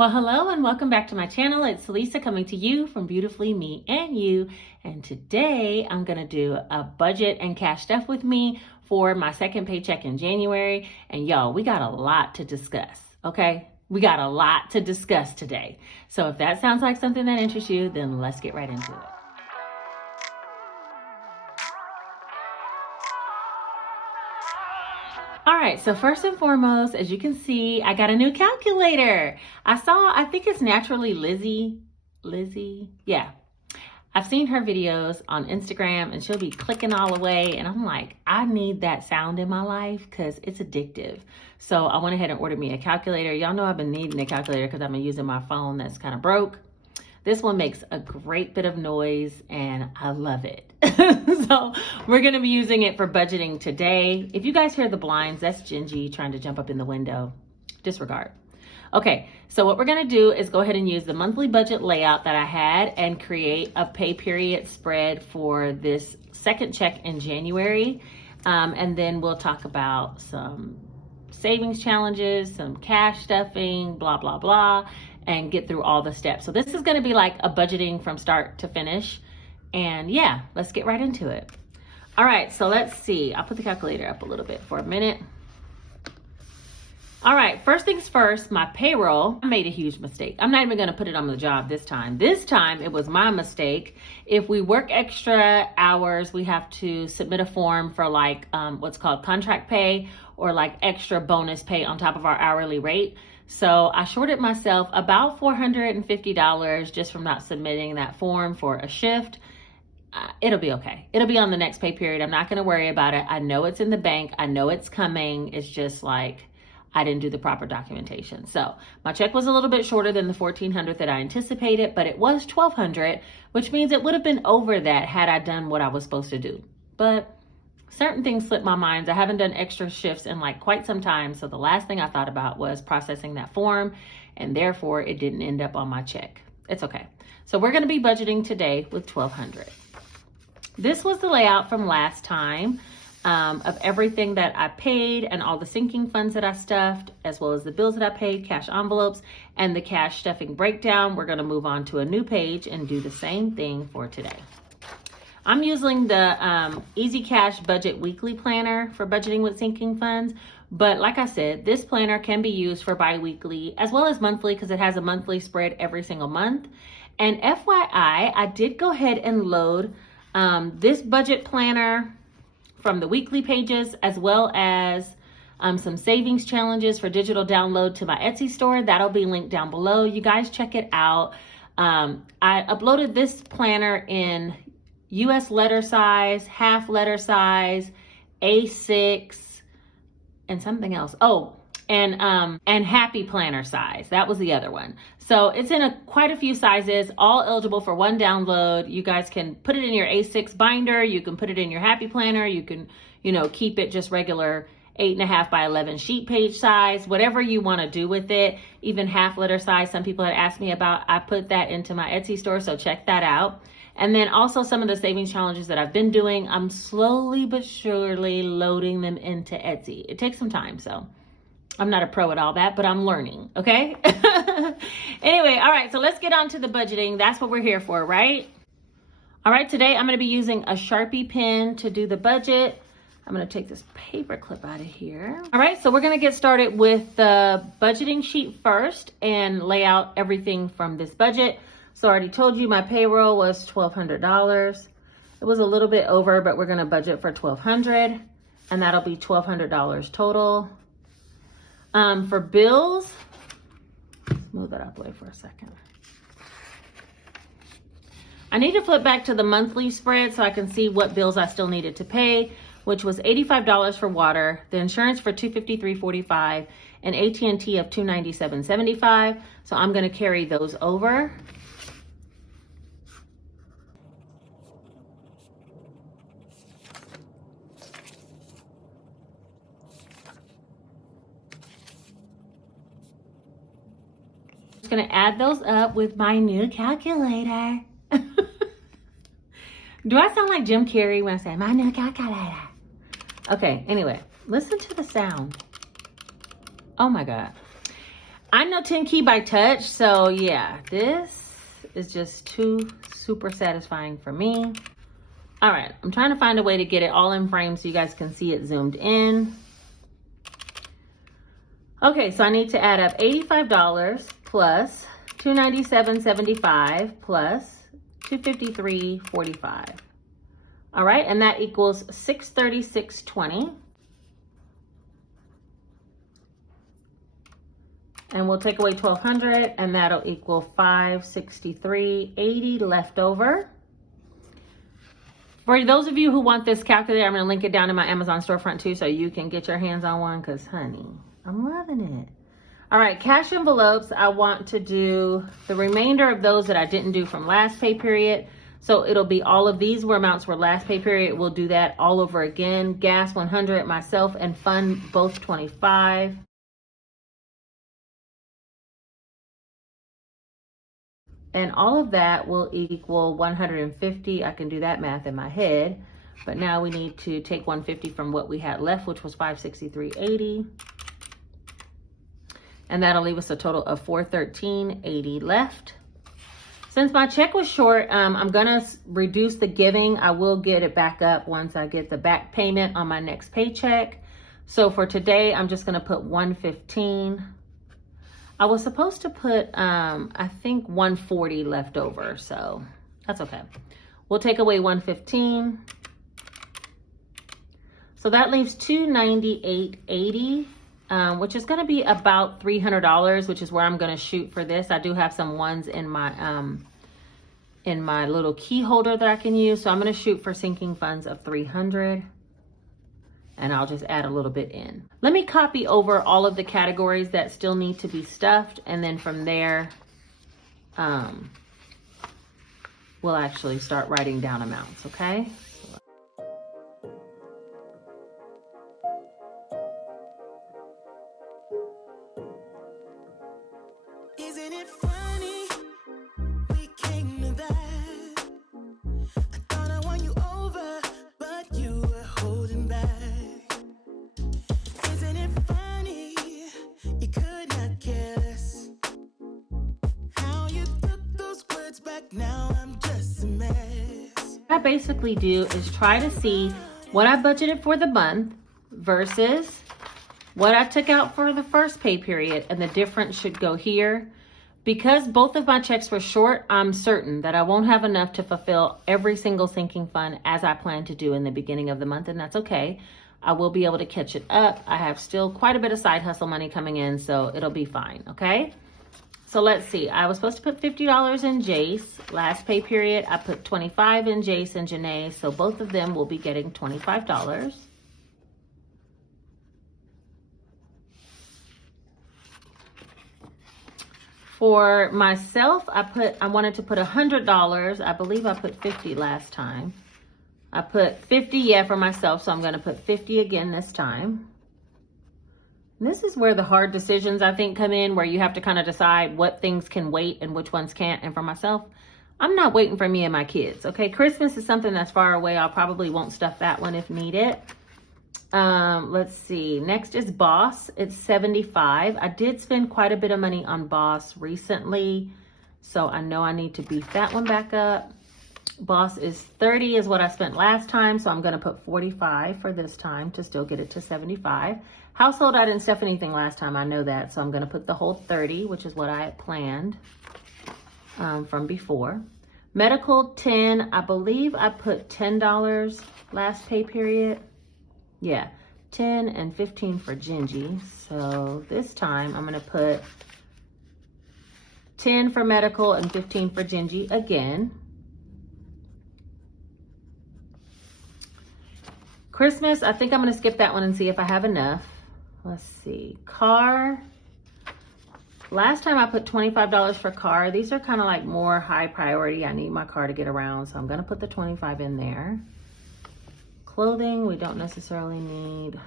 Well, hello and welcome back to my channel. It's Lisa coming to you from Beautifully Me and You. And today I'm going to do a budget and cash stuff with me for my second paycheck in January. And y'all, we got a lot to discuss, okay? We got a lot to discuss today. So if that sounds like something that interests you, then let's get right into it. All right, so first and foremost, as you can see, I got a new calculator. I think it's Naturally Lizzie. Yeah. I've seen her videos on Instagram and she'll be clicking all away. And I'm like, I need that sound in my life because it's addictive. So I went ahead and ordered me a calculator. Y'all know I've been needing a calculator because I've been using my phone that's kind of broke. This one makes a great bit of noise and I love it. So we're going to be using it for budgeting today. If you guys hear the blinds, that's Gingy trying to jump up in the window. Disregard. Okay, so what we're going to do is go ahead and use the monthly budget layout that I had and create a pay period spread for this second check in January. And then we'll talk about some savings challenges, some cash stuffing, blah, blah, blah, and get through all the steps. So this is going to be like a budgeting from start to finish. And yeah, let's get right into it. All right, so let's see. I'll put the calculator up a little bit for a minute. All right, first things first, my payroll. I made a huge mistake. I'm not even going to put it on the job this time. This time it was my mistake. If we work extra hours, we have to submit a form for like what's called contract pay or like extra bonus pay on top of our hourly rate. So I shorted myself about $450 just from not submitting that form for a shift. It'll be okay. It'll be on the next pay period. I'm not going to worry about it. I know it's in the bank. I know it's coming. It's just like I didn't do the proper documentation. So my check was a little bit shorter than the $1,400 that I anticipated, but it was $1,200, which means it would have been over that had I done what I was supposed to do. But certain things slipped my mind. I haven't done extra shifts in like quite some time. So the last thing I thought about was processing that form, and therefore it didn't end up on my check. It's okay. So we're going to be budgeting today with $1,200. This was the layout from last time of everything that I paid and all the sinking funds that I stuffed, as well as the bills that I paid, cash envelopes, and the cash stuffing breakdown. We're going to move on to a new page and do the same thing for today. I'm using the Easy Cash Budget Weekly Planner for budgeting with sinking funds. But like I said, this planner can be used for bi-weekly as well as monthly because it has a monthly spread every single month. And FYI, I did go ahead and load this budget planner from the weekly pages as well as some savings challenges for digital download to my Etsy store. That'll be linked down below. You guys check it out. I uploaded this planner in US letter size, half letter size, A6, and something else. Oh, and happy planner size. That was the other one. So it's in quite a few sizes, all eligible for one download. You guys can put it in your A6 binder. You can put it in your happy planner. You can, keep it just regular 8.5 by 11 sheet page size, whatever you want to do with it. Even half letter size. Some people had asked me about, I put that into my Etsy store. So check that out. And then also some of the savings challenges that I've been doing, I'm slowly but surely loading them into Etsy. It takes some time, so I'm not a pro at all that, but I'm learning, okay? Anyway, all right, so let's get on to the budgeting. That's what we're here for, right? All right, today I'm going to be using a Sharpie pen to do the budget. I'm going to take this paper clip out of here. All right, so we're going to get started with the budgeting sheet first and lay out everything from this budget. So I already told you my payroll was $1,200. It was a little bit over, but we're going to budget for $1,200, and that'll be $1,200 total. For bills, let's move that out the way for a second. I need to flip back to the monthly spread so I can see what bills I still needed to pay, which was $85 for water, the insurance for $253.45, and AT&T of $297.75. So I'm going to carry those over. Going to add those up with my new calculator. Do I sound like Jim Carrey when I say my new calculator? Okay, anyway, listen to the sound. Oh my God. I know 10 key by touch, so yeah, this is just too super satisfying for me. All right, I'm trying to find a way to get it all in frame so you guys can see it zoomed in. Okay, so I need to add up $85 plus $297.75 plus $253.45. All right, and that equals $636.20. And we'll take away $1,200, and that'll equal $563.80 left over. For those of you who want this calculator, I'm going to link it down in my Amazon storefront too, so you can get your hands on one, because honey, I'm loving it. All right, cash envelopes, I want to do the remainder of those that I didn't do from last pay period. So it'll be all of these where amounts were last pay period. We'll do that all over again. Gas 100, myself and fun both 25. And all of that will equal 150. I can do that math in my head. But now we need to take 150 from what we had left, which was 563.80. And that'll leave us a total of 413.80 left. Since my check was short, I'm gonna reduce the giving. I will get it back up once I get the back payment on my next paycheck. So for today, I'm just gonna put 115. I was supposed to put, I think 140 left over, so that's okay. We'll take away 115. So that leaves 298.80. Which is going to be about $300, which is where I'm going to shoot for this. I do have some ones in my little key holder that I can use. So I'm going to shoot for sinking funds of 300, and I'll just add a little bit in. Let me copy over all of the categories that still need to be stuffed, and then from there, we'll actually start writing down amounts, okay? Isn't it funny? We came to that. I thought I won you over, but you were holding back. Isn't it funny? You could not care less. How you took those words back, now I'm just a mess. What I basically do is try to see what I budgeted for the month versus what I took out for the first pay period, and the difference should go here. Because both of my checks were short, I'm certain that I won't have enough to fulfill every single sinking fund as I plan to do in the beginning of the month, and that's okay. I will be able to catch it up. I have still quite a bit of side hustle money coming in, so it'll be fine, okay? So let's see. I was supposed to put $50 in Jace. Last pay period, I put $25 in Jace and Janae, so both of them will be getting $25. For myself, I wanted to put $100. I believe I put 50 last time. I put 50, for myself, so I'm going to put 50 again this time. And this is where the hard decisions, I think, come in, where you have to kind of decide what things can wait and which ones can't. And for myself, I'm not waiting for me and my kids, okay? Christmas is something that's far away. I probably won't stuff that one if needed. Let's see. Next is Boss. It's $75. I did spend quite a bit of money on Boss recently, so I know I need to beef that one back up. Boss is $30 is what I spent last time, so I'm going to put $45 for this time to still get it to $75. Household, I didn't stuff anything last time. I know that, so I'm going to put the whole $30, which is what I had planned from before. Medical, $10. I believe I put $10 last pay period. Yeah, 10 and 15 for Gingy. So this time I'm going to put 10 for medical and 15 for Gingy again. Christmas, I think I'm going to skip that one and see if I have enough. Let's see. Car. Last time I put $25 for car. These are kind of like more high priority. I need my car to get around, so I'm going to put the 25 in there. Clothing, we don't necessarily need.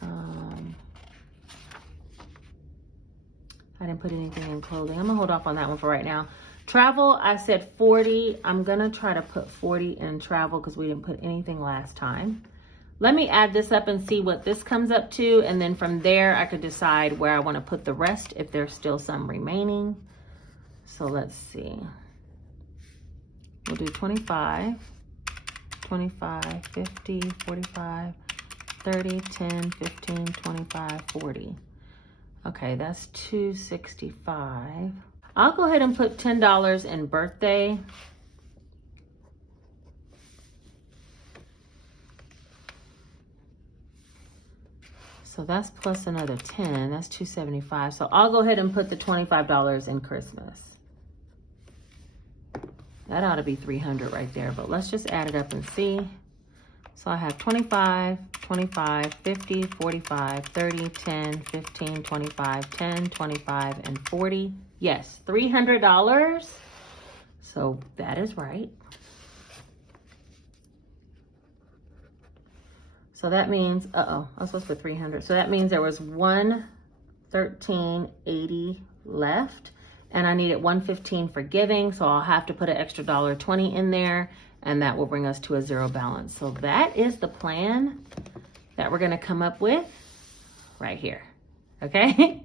I didn't put anything in clothing. I'm gonna hold off on that one for right now. Travel, I said 40. I'm gonna try to put 40 in travel because we didn't put anything last time. Let me add this up and see what this comes up to, and then from there I could decide where I want to put the rest if there's still some remaining. So let's see. We'll do 25, 25, 50, 45, 30, 10, 15, 25, 40. Okay, that's $265. I'll go ahead and put $10 in birthday. So that's plus another 10, that's $275. So I'll go ahead and put the $25 in Christmas. That ought to be $300 right there, but let's just add it up and see. So I have 25, 25, 50, 45, 30, 10, 15, 25, 10, 25, and 40. Yes, $300. So that is right. So that means, I was supposed to put 300. So that means there was $113.80 left, and I needed $115 for giving. So I'll have to put an extra $1.20 in there, and that will bring us to a zero balance. So that is the plan that we're gonna come up with right here, okay?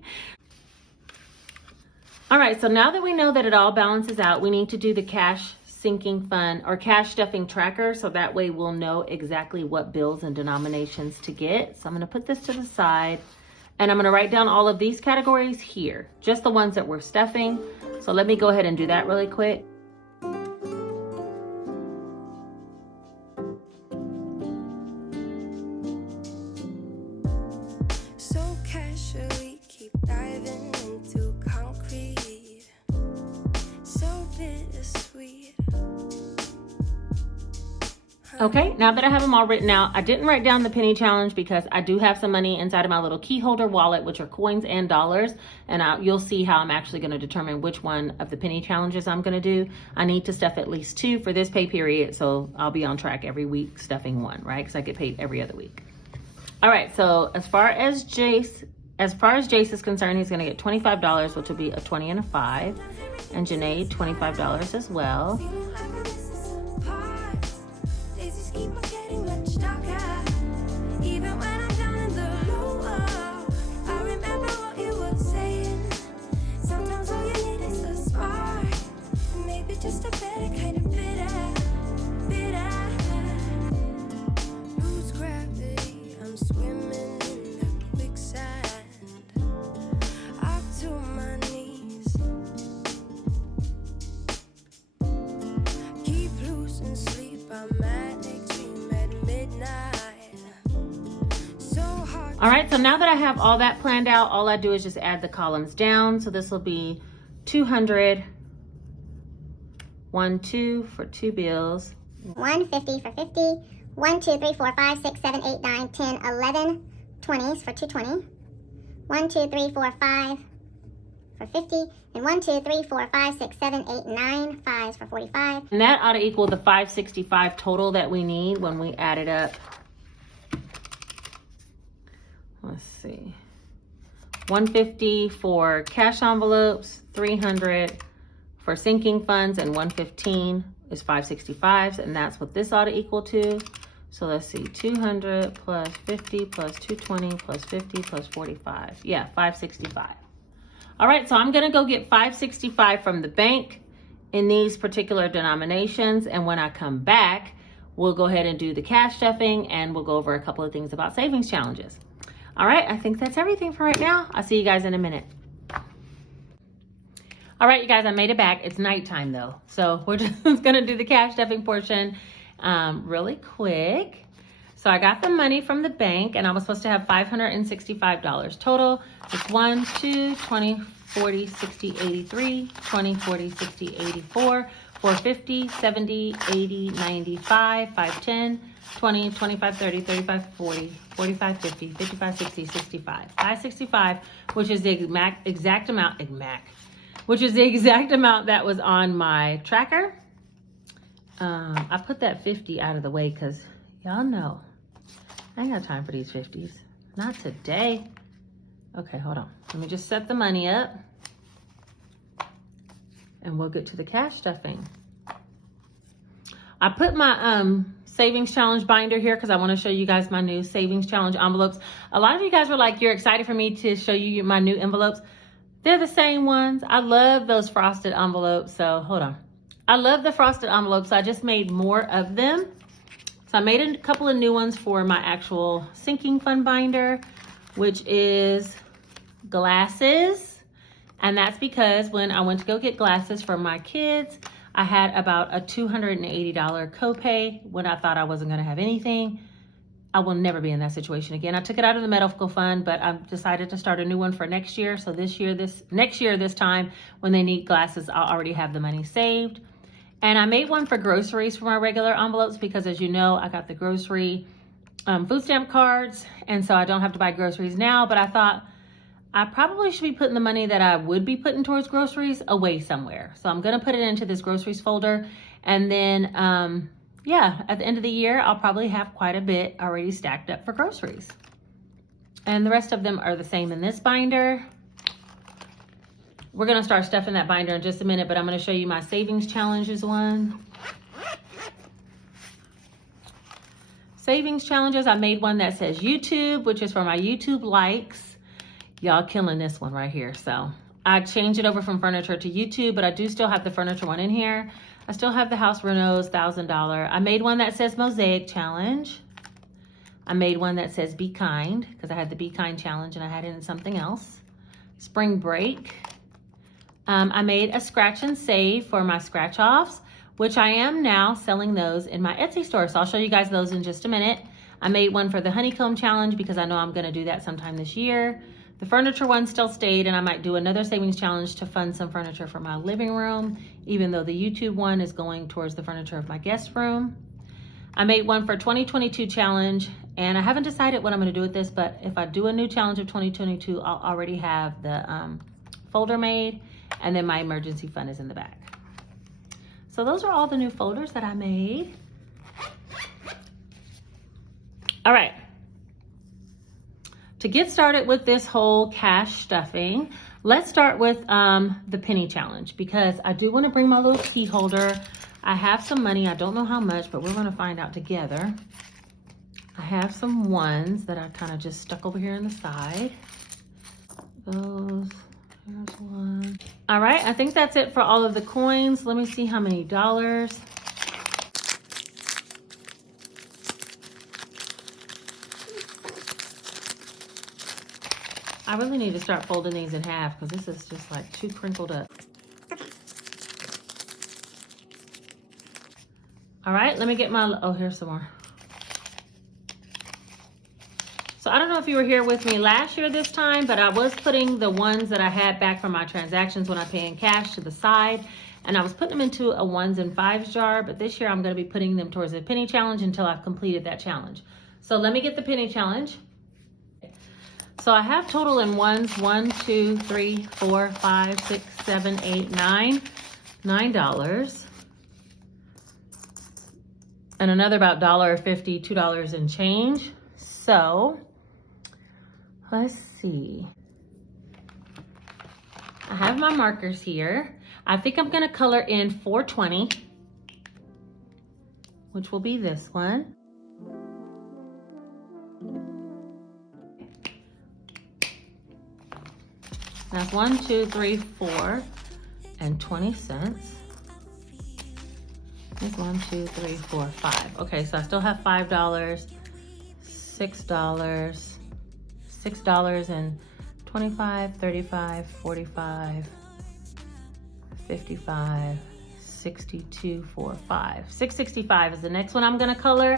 All right, so now that we know that it all balances out, we need to do the cash sinking fund or cash stuffing tracker, so that way we'll know exactly what bills and denominations to get. So I'm gonna put this to the side, and I'm gonna write down all of these categories here, just the ones that we're stuffing. So let me go ahead and do that really quick. So casually keep diving into concrete. So bittersweet. Okay, now that I have them all written out, I didn't write down the penny challenge because I do have some money inside of my little key holder wallet, which are coins and dollars. And you'll see how I'm actually going to determine which one of the penny challenges I'm going to do. I need to stuff at least 2 for this pay period, so I'll be on track every week stuffing 1, right? Because I get paid every other week. All right, so as far as Jace is concerned, he's going to get $25, which will be a 20 and a 5. And Janae, $25 as well. Just a better kind of bitter. Lose gravity, I'm swimming in the quicksand. Up to my knees. Keep losing sleep, I'm manic dream at midnight. So hard. All right, so now that I have all that planned out, all I do is just add the columns down. So this will be 200. 1, 2 for 2 bills. 150 for 50. 1, 2, 3, 4, 5, 6, 7, 8, 9, 10, 11 20s for 220. 1, 2, 3, 4, 5 for 50. And 1, 2, 3, 4, 5, 6, 7, 8, 9 5s for 45. And that ought to equal the 565 total that we need when we add it up. Let's see. 150 for cash envelopes, 300 for sinking funds, and 115 is 565s, and that's what this ought to equal to. So let's see, 200 plus 50 plus 220 plus 50 plus 45. Yeah, 565. All right, so I'm gonna go get 565 from the bank in these particular denominations, and when I come back, we'll go ahead and do the cash stuffing, and we'll go over a couple of things about savings challenges. All right, I think that's everything for right now. I'll see you guys in a minute. All right, you guys, I made it back. It's nighttime though. So we're just gonna do the cash stuffing portion really quick. So I got the money from the bank, and I was supposed to have $565 total. It's 1, 2, 20, 40, 60, 83, 20, 40, 60, 84, 450, 70, 80, 95, 510, 20, 25, 30, 35, 40, 45, 50, 55, 60, 65. 565, which is the exact amount that was on my tracker. I put that 50 out of the way because y'all know I ain't got time for these 50s. Not today. Okay, hold on. Let me just set the money up and we'll get to the cash stuffing. I put my savings challenge binder here because I want to show you guys my new savings challenge envelopes. A lot of you guys were like, you're excited for me to show you my new envelopes. They're the same ones. I love those frosted envelopes. So hold on. I love the frosted envelopes. I just made more of them. So I made a couple of new ones for my actual sinking fund binder, which is glasses. And that's because when I went to go get glasses for my kids, I had about a $280 copay when I thought I wasn't going to have anything. I will never be in that situation again. I took it out of the medical fund, but I've decided to start a new one for next year. So next year, this time, when they need glasses, I'll already have the money saved. And I made one for groceries for my regular envelopes because, as you know, I got the grocery food stamp cards. And so I don't have to buy groceries now. But I thought I probably should be putting the money that I would be putting towards groceries away somewhere. So I'm going to put it into this groceries folder. And then, at the end of the year, I'll probably have quite a bit already stacked up for groceries. And the rest of them are the same in this binder. We're going to start stuffing that binder in just a minute, but I'm going to show you my savings challenges one. Savings challenges, I made one that says YouTube, which is for my YouTube likes. Y'all killing this one right here. So I changed it over from furniture to YouTube, but I do still have the furniture one in here. I still have the house renos $1,000. I made one that says mosaic challenge. I made one that says be kind because I had the be kind challenge and I had it in something else. Spring break. I made a scratch and save for my scratch offs, which I am now selling those in my Etsy store. So I'll show you guys those in just a minute. I made one for the honeycomb challenge because I know I'm going to do that sometime this year. The furniture one still stayed, and I might do another savings challenge to fund some furniture for my living room, even though the YouTube one is going towards the furniture of my guest room. I made one for 2022 challenge, and I haven't decided what I'm going to do with this, but if I do a new challenge of 2022, I'll already have the folder made, and then my emergency fund is in the back. So those are all the new folders that I made. All right. To get started with this whole cash stuffing, let's start with the penny challenge because I do want to bring my little key holder. I have some money. I don't know how much, but we're going to find out together. I have some ones that I kind of just stuck over here on the side. Those, there's one. All right, I think that's it for all of the coins. Let me see how many dollars. I really need to start folding these in half because this is just like too crinkled up. All right, let me get my, oh, here's some more. So I don't know if you were here with me last year this time, but I was putting the ones that I had back from my transactions when I pay in cash to the side, and I was putting them into a 1s and 5s jar, but this year I'm going to be putting them towards the penny challenge until I've completed that challenge. So let me get the penny challenge. So I have total in ones, 1, 2, 3, 4, 5, 6, 7, 8, 9. $9. And another about $1.50, $2 and change. So let's see. I have my markers here. I think I'm gonna color in 420, which will be this one. That's 1, 2, 3, 4, and 20 cents. Here's 1, 2, 3, 4, 5. Okay, so I still have $5, $6, $6 and 25, 35, 45, 55, 62, 4, 5. 665 is the next one I'm gonna color.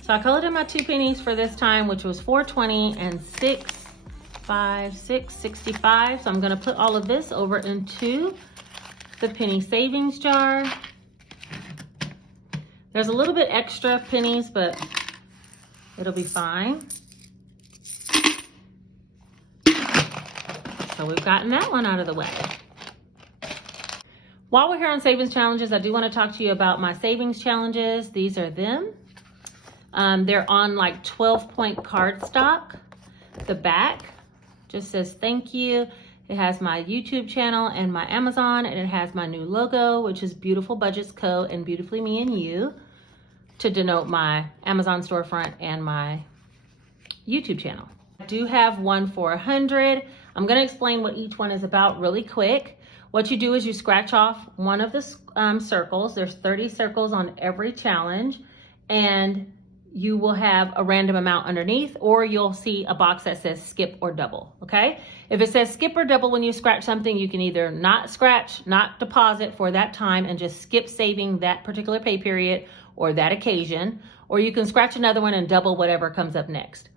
So I colored in my 2 pennies for this time, which was 420 and 665. So I'm gonna put all of this over into the penny savings jar. There's a little bit extra pennies, but it'll be fine. So we've gotten that one out of the way. While we're here on savings challenges, I do want to talk to you about my savings challenges. These are them. They're on like 12-point cardstock. The back just says thank you. It has my YouTube channel and my Amazon, and it has my new logo, which is Beautiful Budgets Co. and Beautifully Me and You, to denote my Amazon storefront and my YouTube channel. I do have one for 100. I'm going to explain what each one is about really quick. What you do is you scratch off one of the circles. There's 30 circles on every challenge, and you will have a random amount underneath, or you'll see a box that says skip or double, okay? If it says skip or double when you scratch something, you can either not scratch, not deposit for that time and just skip saving that particular pay period or that occasion, or you can scratch another one and double whatever comes up next.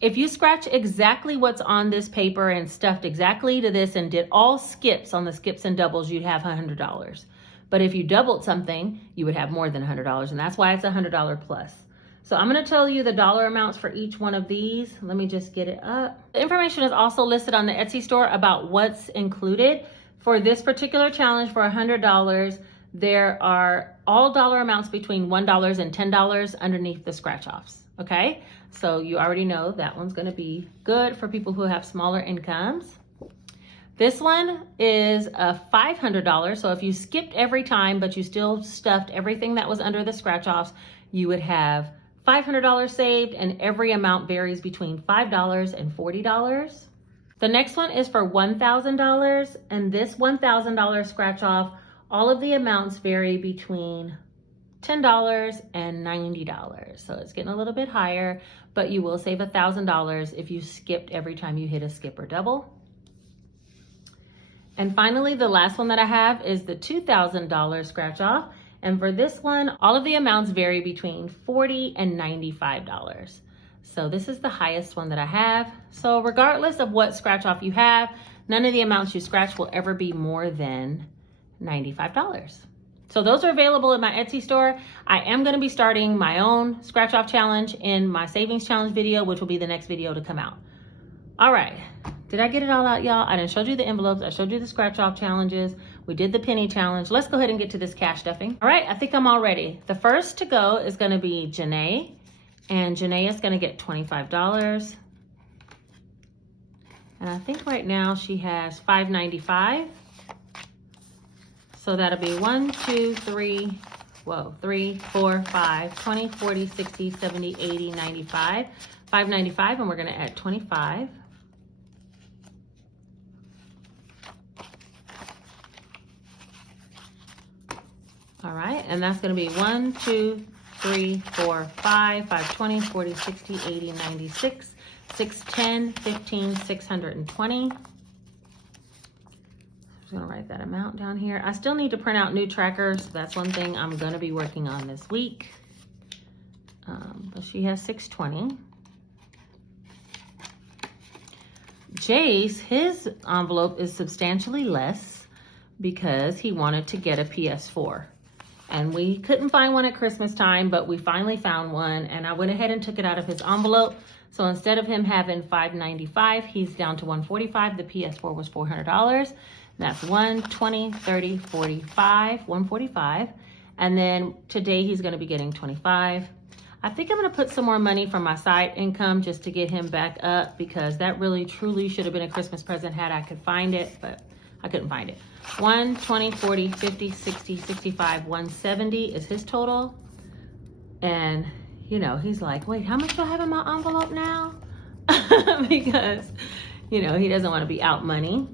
If you scratch exactly what's on this paper and stuffed exactly to this and did all skips on the skips and doubles, you'd have $100. But if you doubled something, you would have more than $100, and that's why it's $100 plus. So I'm going to tell you the dollar amounts for each one of these. Let me just get it up. The information is also listed on the Etsy store about what's included. For this particular challenge for $100, there are all dollar amounts between $1 and $10 underneath the scratch offs, okay? So you already know that one's going to be good for people who have smaller incomes. This one is a $500. So if you skipped every time, but you still stuffed everything that was under the scratch offs, you would have $500 saved, and every amount varies between $5 and $40. The next one is for $1,000, and this $1,000 scratch off, all of the amounts vary between $10 and $90. So it's getting a little bit higher, but you will save $1,000 if you skipped every time you hit a skip or double. And finally, the last one that I have is the $2,000 scratch off. And for this one, all of the amounts vary between $40 and $95. So this is the highest one that I have. So regardless of what scratch off you have, none of the amounts you scratch will ever be more than $95. So those are available in my Etsy store. I am going to be starting my own scratch off challenge in my savings challenge video, which will be the next video to come out. All right. Did I get it all out, y'all? I done showed you the envelopes. I showed you the scratch off challenges. We did the penny challenge. Let's go ahead and get to this cash stuffing. All right, I think I'm all ready. The first to go is going to be Janae, and Janae is going to get $25. And I think right now she has $5.95. So that'll be 1, 2, 3, 3, 4, 5, 20, 40, 60, 70, 80, 95. $5.95, and we're going to add 25. All right, and that's going to be 1, 2, 3, 4, 5, 5, 20, 40, 60, 80, 96, 610, 15, 620. I'm just going to write that amount down here. I still need to print out new trackers. That's one thing I'm going to be working on this week. But she has 620. Jace, his envelope is substantially less because he wanted to get a PS4. And we couldn't find one at Christmas time, but we finally found one, and I went ahead and took it out of his envelope. So instead of him having $5.95, he's down to $145. The PS4 was $400. That's 1, 20, 30, 45, 145. And then today he's going to be getting 25. I think I'm going to put some more money from my side income just to get him back up, because that really truly should have been a Christmas present had I could find it, but I couldn't find it. 1, 20, 40, 50, 60, 65, 170 is his total. And, you know, he's like, wait, how much do I have in my envelope now? Because, you know, he doesn't want to be out money.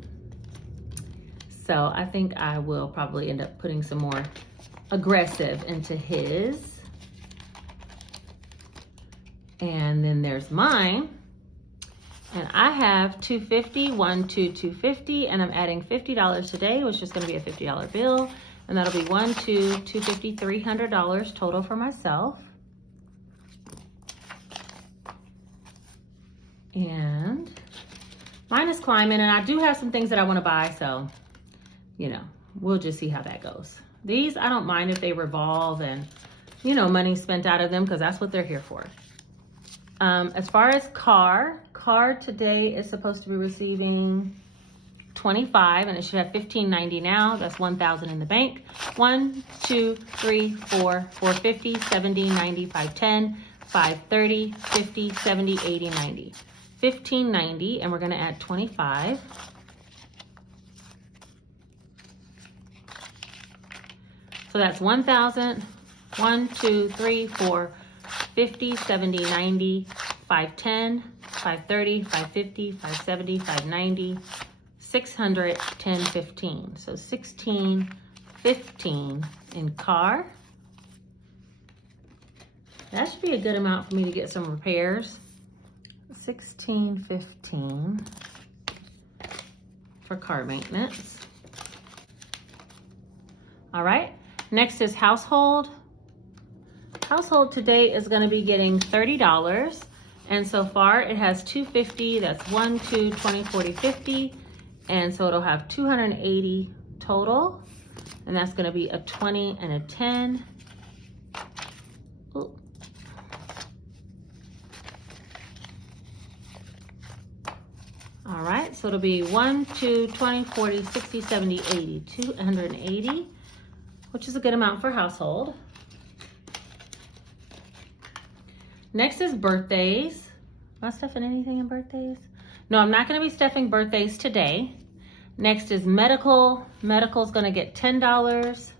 So I think I will probably end up putting some more aggressive into his. And then there's mine. And I have $250, 1, 2, 250, and I'm adding $50 today, which is going to be a $50 bill. And that'll be 1, 2, 250, $300 total for myself. And mine is climbing, and I do have some things that I want to buy, so, you know, we'll just see how that goes. These, I don't mind if they revolve and, you know, money spent out of them, because that's what they're here for. As far as car today is supposed to be receiving 25, and it should have $15.90 now. That's $1,000 in the bank. 1, 2, 3, 4, 450, 70, 90, 510, 530, 50, 70, 80, 90. $15.90, and we're going to add 25. So that's 1,000, 1, 2, 3, 4, 50, 70, 90, 510, 530, 550, 570, 590, 600, 10, 15. So 16, 15 in car. That should be a good amount for me to get some repairs. 16, 15 for car maintenance. All right, next is household. Household today is going to be getting $30, and so far it has $250. That's 1, 2, 20, 40, 50, and so it'll have $280 total, and that's going to be a 20 and a 10. Ooh. All right, so it'll be 1, 2, 20, 40, 60, 70, 80, 280, which is a good amount for household. Next is birthdays. Am I stuffing anything in birthdays? No, I'm not going to be stuffing birthdays today. Next is medical. Medical is going to get $10.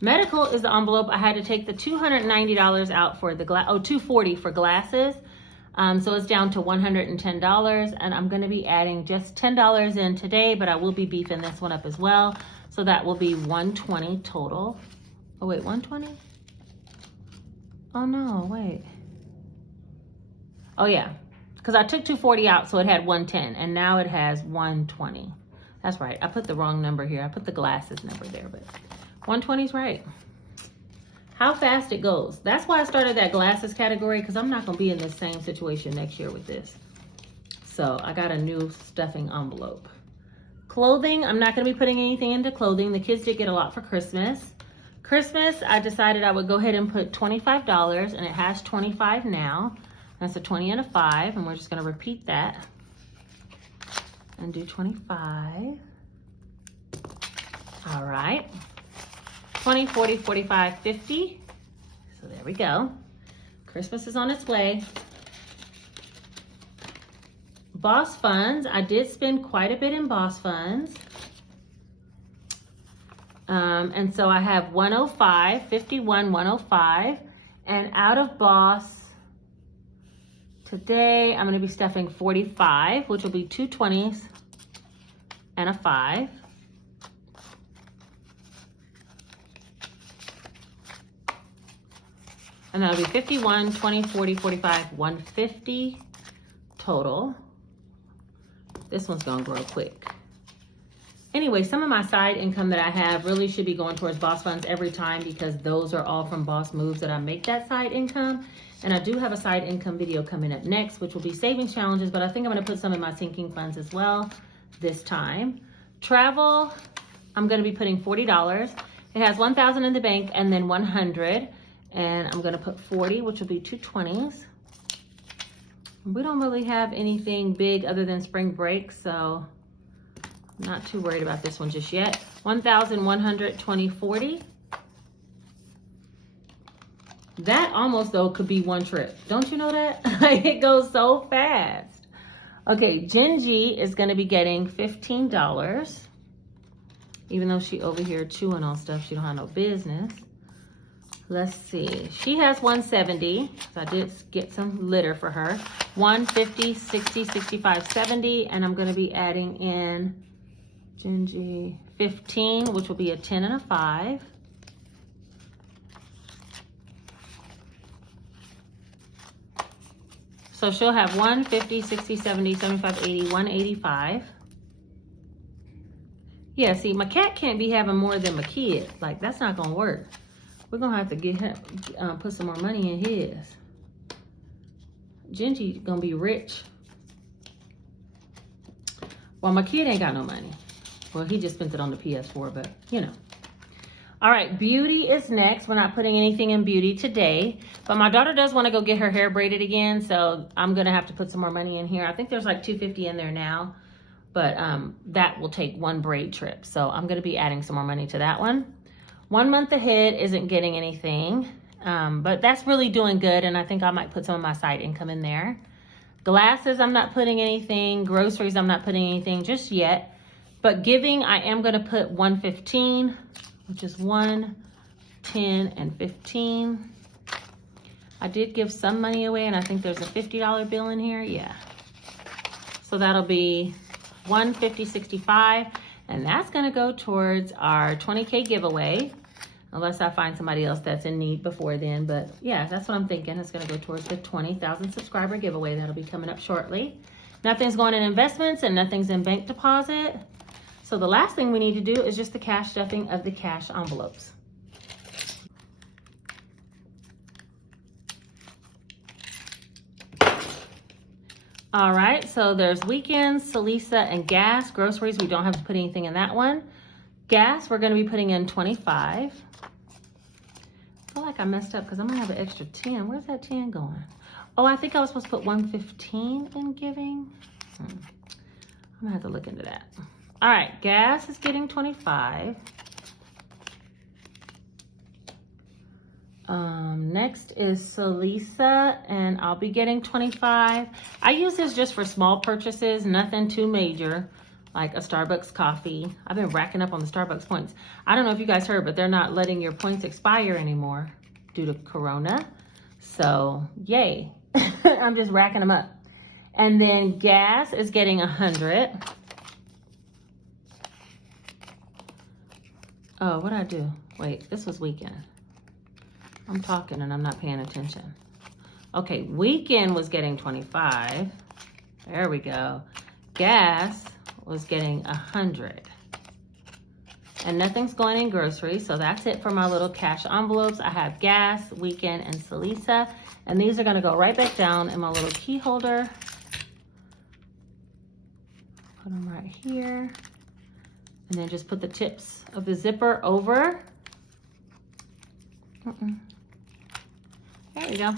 Medical is the envelope. I had to take the $290 out for the $240 for glasses. So it's down to $110, and I'm going to be adding just $10 in today, but I will be beefing this one up as well. So that will be $120 total. Oh wait, $120? Oh no, wait. Oh yeah, because I took $240 out, so it had $110, and now it has $120. That's right, I put the wrong number here. I put the glasses number there, but $120 is right. How fast it goes. That's why I started that glasses category, because I'm not going to be in the same situation next year with this. So I got a new stuffing envelope. Clothing, I'm not going to be putting anything into clothing. The kids did get a lot for Christmas. Christmas, I decided I would go ahead and put $25, and it has 25 now. That's a 20 and a 5, and we're just going to repeat that and do 25. All right. 20, 40, 45, 50. So there we go. Christmas is on its way. Boss funds. I did spend quite a bit in boss funds. And so I have 105, 51, 105. And out of boss, today I'm going to be stuffing 45, which will be 2 20s and a 5. And that'll be 51, 20, 40, 45, 150 total. This one's gonna grow quick. Anyway, some of my side income that I have really should be going towards boss funds every time, because those are all from boss moves that I make that side income. And I do have a side income video coming up next, which will be savings challenges, but I think I'm gonna put some in my sinking funds as well this time. Travel, I'm gonna be putting $40. It has 1,000 in the bank and then 100. And I'm gonna put 40, which will be 2 20s. We don't really have anything big other than spring break, so I'm not too worried about this one just yet. 1,120, 40. That almost though could be one trip. Don't you know that? It goes so fast. Okay, Gingy is gonna be getting $15. Even though she over here chewing on stuff she don't have no business. Let's see, she has 170, so I did get some litter for her. 150, 60, 65, 70, and I'm gonna be adding in Gingy 15, which will be a 10 and a 5. So she'll have 150, 60, 70, 75, 80, 185. Yeah, see, my cat can't be having more than my kid. Like, that's not gonna work. We're gonna have to get him, put some more money in his. Gingy's gonna be rich. Well, my kid ain't got no money. Well, he just spent it on the PS4, but you know. All right, beauty is next. We're not putting anything in beauty today, but my daughter does want to go get her hair braided again, so I'm gonna have to put some more money in here. I think there's like $250 in there now, but that will take one braid trip. So I'm gonna be adding some more money to that one. 1 month ahead isn't getting anything, but that's really doing good, and I think I might put some of my side income in there. Glasses, I'm not putting anything. Groceries, I'm not putting anything just yet. But giving, I am going to put 115, which is 1, 10, and 15. I did give some money away, and I think there's a $50 bill in here. Yeah. So that'll be $150.65, and that's gonna go towards our 20K giveaway, unless I find somebody else that's in need before then. But yeah, that's what I'm thinking. It's gonna go towards the 20,000 subscriber giveaway that'll be coming up shortly. Nothing's going in investments and nothing's in bank deposit. So the last thing we need to do is just the cash stuffing of the cash envelopes. All right, so there's weekends, Salisa, and gas. Groceries, we don't have to put anything in that one. Gas, we're gonna be putting in 25. I feel like I messed up because I'm gonna have an extra 10. Where's that 10 going? Oh, I think I was supposed to put 115 in giving. I'm gonna have to look into that. All right, gas is getting 25. Next is Salisa, and I'll be getting 25. I use this just for small purchases, nothing too major, like a Starbucks coffee. I've been racking up on the Starbucks points. I don't know if you guys heard, but they're not letting your points expire anymore due to Corona. So, yay. I'm just racking them up. And then gas is getting 100. Oh, what did I do? Wait, this was weekend. I'm talking and I'm not paying attention. Okay, weekend was getting 25. There we go. Gas was getting 100. And nothing's going in groceries, so that's it for my little cash envelopes. I have gas, weekend, and Salisa. And these are gonna go right back down in my little key holder. Put them right here. And then just put the tips of the zipper over. There you go.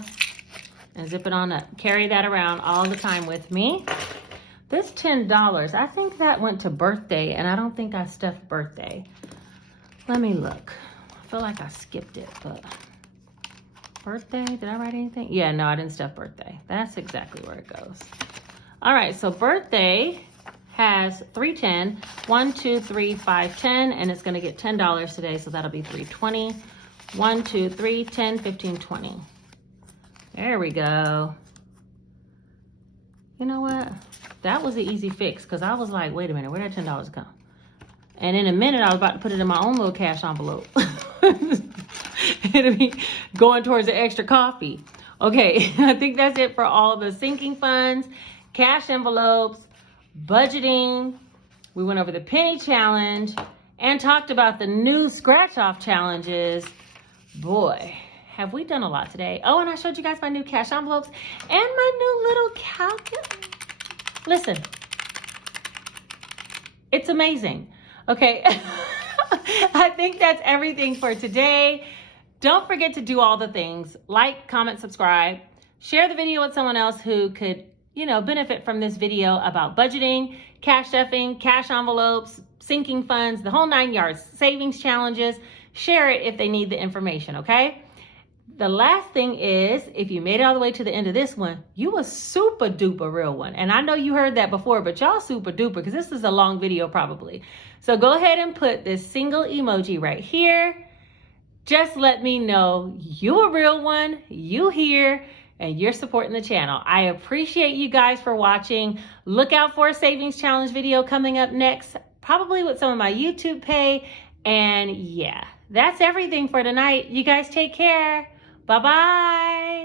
And zip it on up. Carry that around all the time with me. This $10, I think that went to birthday, and I don't think I stuffed birthday. Let me look. I feel like I skipped it, but birthday, did I write anything? Yeah, no, I didn't stuff birthday. That's exactly where it goes. All right, so birthday has 310, 1, 2, 3, 5, 10, and it's gonna get $10 today, so that'll be 320. 1, 2, 3, 10, 15, 20. There we go. You know what? That was an easy fix, because I was like, wait a minute, where did $10 come? And in a minute, I was about to put it in my own little cash envelope. It'll be going towards the extra coffee. Okay, I think that's it for all the sinking funds, cash envelopes, budgeting. We went over the penny challenge and talked about the new scratch off challenges. Boy, have we done a lot today. Oh, and I showed you guys my new cash envelopes and my new little calculator. Listen, it's amazing. Okay, I think that's everything for today. Don't forget to do all the things. Like, comment, subscribe. Share the video with someone else who could, benefit from this video about budgeting, cash stuffing, cash envelopes, sinking funds, the whole 9 yards, savings challenges. Share it if they need the information, okay? The last thing is, if you made it all the way to the end of this one, you a super duper real one. And I know you heard that before, but y'all super duper, because this is a long video probably. So go ahead and put this single emoji right here. Just let me know you a real one, you here, and you're supporting the channel. I appreciate you guys for watching. Look out for a savings challenge video coming up next, probably with some of my YouTube pay. And yeah, that's everything for tonight. You guys take care. Bye-bye.